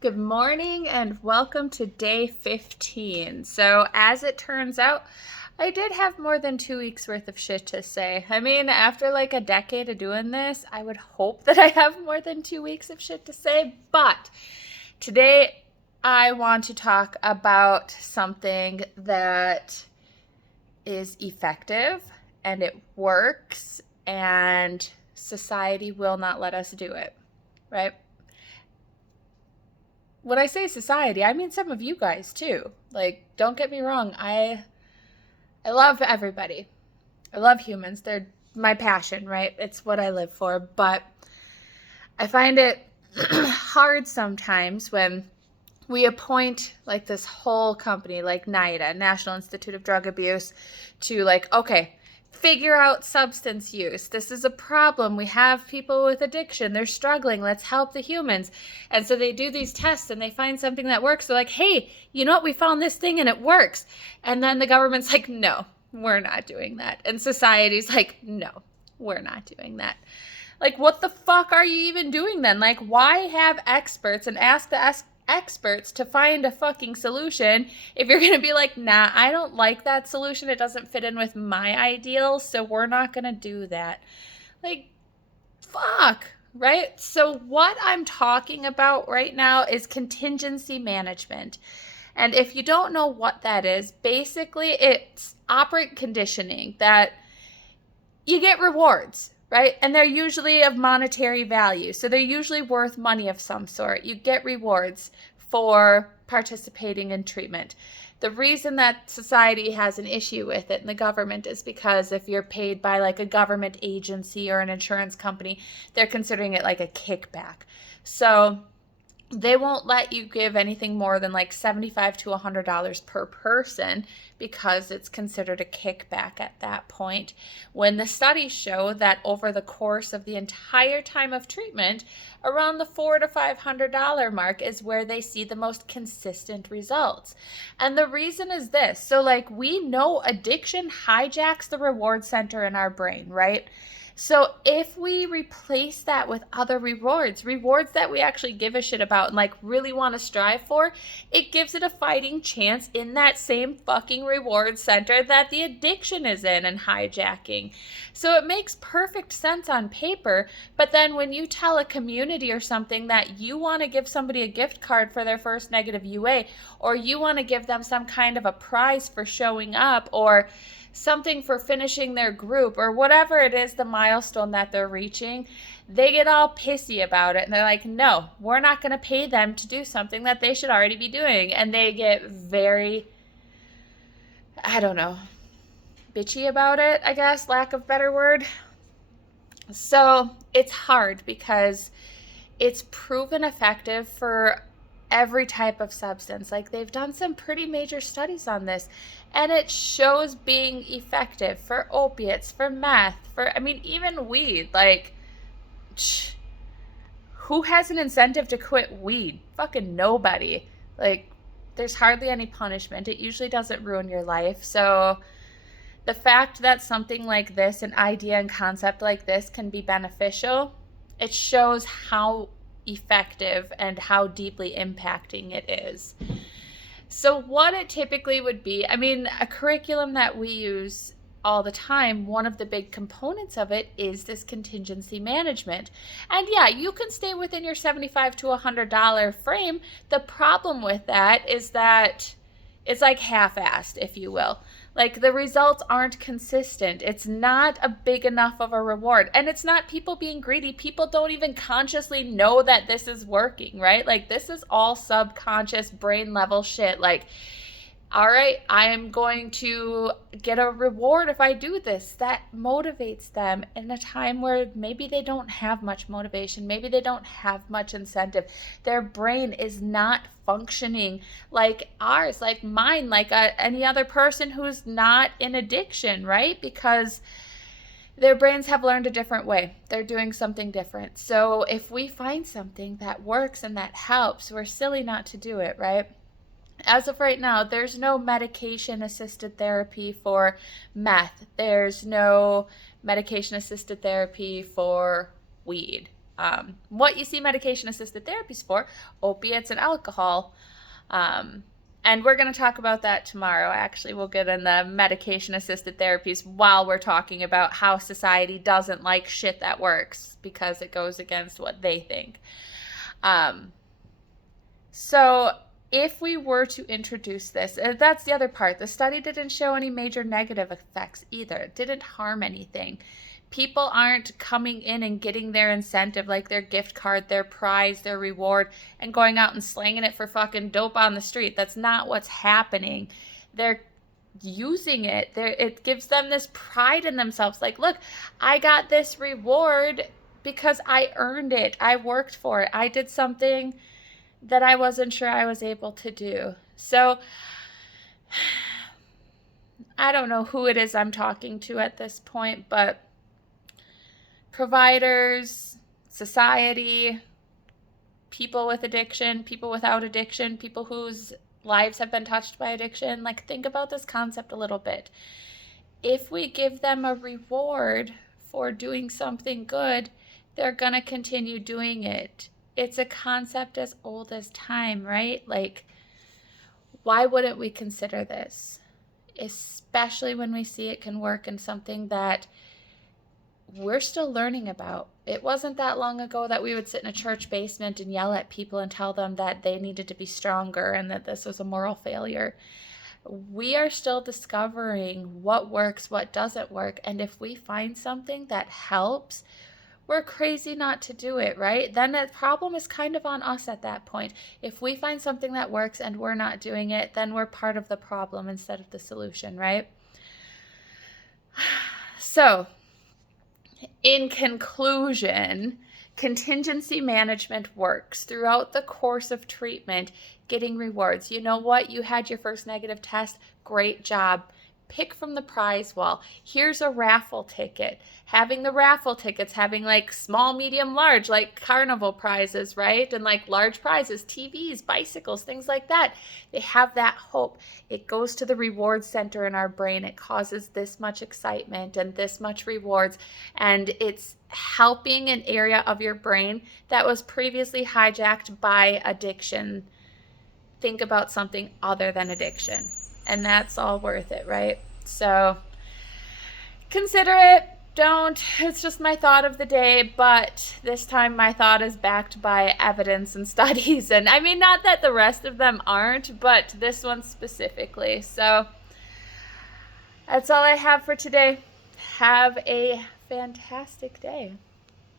Good morning and welcome to day 15. So, as it turns out, I did have more than 2 weeks worth of shit to say. I mean, after like a decade of doing this, I would hope that I have more than 2 weeks of shit to say. But today, I want to talk about something that is effective and it works, and society will not let us do it, right? When I say society, I mean some of you guys too. Like, don't get me wrong, I love everybody. I love humans. They're my passion, right? It's what I live for, but I find it hard sometimes when we appoint like this whole company like NIDA, National Institute of Drug Abuse, to like, okay, figure out substance use. This is a problem. We have people with addiction. They're struggling. Let's help the humans. And so they do these tests and they find something that works. They're like, hey, you know what? We found this thing and it works. And then the government's like, no, we're not doing that. And society's like, no, we're not doing that. Like, what the fuck are you even doing then? Like, why have experts and ask the experts to find a fucking solution if you're going to be like, nah, I don't like that solution. It doesn't fit in with my ideals, so we're not going to do that. Like, fuck, right? So what I'm talking about right now is contingency management. And if you don't know what that is, basically it's operant conditioning, that you get rewards, right? And they're usually of monetary value. So they're usually worth money of some sort. You get rewards for participating in treatment. The reason that society has an issue with it and the government is because if you're paid by like a government agency or an insurance company, they're considering it like a kickback. So they won't let you give anything more than like $75 to $100 per person because it's considered a kickback at that point. When the studies show that over the course of the entire time of treatment, around the $400 to $500 mark is where they see the most consistent results. And the reason is this. So like, we know addiction hijacks the reward center in our brain, right? So if we replace that with other rewards that we actually give a shit about and like really want to strive for, it gives it a fighting chance in that same fucking reward center that the addiction is in and hijacking. So it makes perfect sense on paper, but then when you tell a community or something that you want to give somebody a gift card for their first negative UA, or you want to give them some kind of a prize for showing up, or something for finishing their group, or whatever it is, the milestone that they're reaching, they get all pissy about it. And they're like, no, we're not going to pay them to do something that they should already be doing. And they get very, I don't know, bitchy about it, I guess, lack of better word. So it's hard because it's proven effective for every type of substance. Like, they've done some pretty major studies on this, and it shows being effective for opiates, for meth, for, I mean, even weed. Like, who has an incentive to quit weed? Fucking nobody. Like, there's hardly any punishment. It usually doesn't ruin your life. So the fact that something like this, an idea and concept like this, can be beneficial, it shows how effective and how deeply impacting it is. So what it typically would be, I mean, a curriculum that we use all the time, one of the big components of it is this contingency management. And yeah, you can stay within your $75 to $100 frame. The problem with that is that it's like half-assed, if you will. Like, the results aren't consistent. It's not a big enough of a reward. And it's not people being greedy. People don't even consciously know that this is working, right? Like, this is all subconscious brain level shit. Like, all right, I am going to get a reward if I do this. That motivates them in a time where maybe they don't have much motivation. Maybe they don't have much incentive. Their brain is not functioning like ours, like mine, like any other person who's not in addiction, right? Because their brains have learned a different way. They're doing something different. So if we find something that works and that helps, we're silly not to do it, right? As of right now, there's no medication-assisted therapy for meth. There's no medication-assisted therapy for weed. What you see medication-assisted therapies for, opiates and alcohol. And we're going to talk about that tomorrow. Actually, we'll get in the medication-assisted therapies while we're talking about how society doesn't like shit that works because it goes against what they think. So if we were to introduce this, that's the other part. The study didn't show any major negative effects either. It didn't harm anything. People aren't coming in and getting their incentive, like their gift card, their prize, their reward, and going out and slanging it for fucking dope on the street. That's not what's happening. They're using it. It gives them this pride in themselves. Like, look, I got this reward because I earned it. I worked for it. I did something that I wasn't sure I was able to do. So I don't know who it is I'm talking to at this point, but providers, society, people with addiction, people without addiction, people whose lives have been touched by addiction, like, think about this concept a little bit. If we give them a reward for doing something good, they're going to continue doing it. It's a concept as old as time, right? Like, why wouldn't we consider this? Especially when we see it can work in something that we're still learning about. It wasn't that long ago that we would sit in a church basement and yell at people and tell them that they needed to be stronger and that this was a moral failure. We are still discovering what works, what doesn't work. And if we find something that helps, we're crazy not to do it, right? Then the problem is kind of on us at that point. If we find something that works and we're not doing it, then we're part of the problem instead of the solution, right? So, in conclusion, contingency management works throughout the course of treatment, getting rewards. You know what? You had your first negative test. Great job. Pick from the prize wall. Here's a raffle ticket. Having the raffle tickets, having like small, medium, large, like carnival prizes, right? And like large prizes, TVs, bicycles, things like that. They have that hope. It goes to the reward center in our brain. It causes this much excitement and this much rewards. And it's helping an area of your brain that was previously hijacked by addiction. Think about something other than addiction. And that's all worth it, right? So consider it. Don't. It's just my thought of the day, but this time my thought is backed by evidence and studies. And I mean, not that the rest of them aren't, but this one specifically. So that's all I have for today. Have a fantastic day.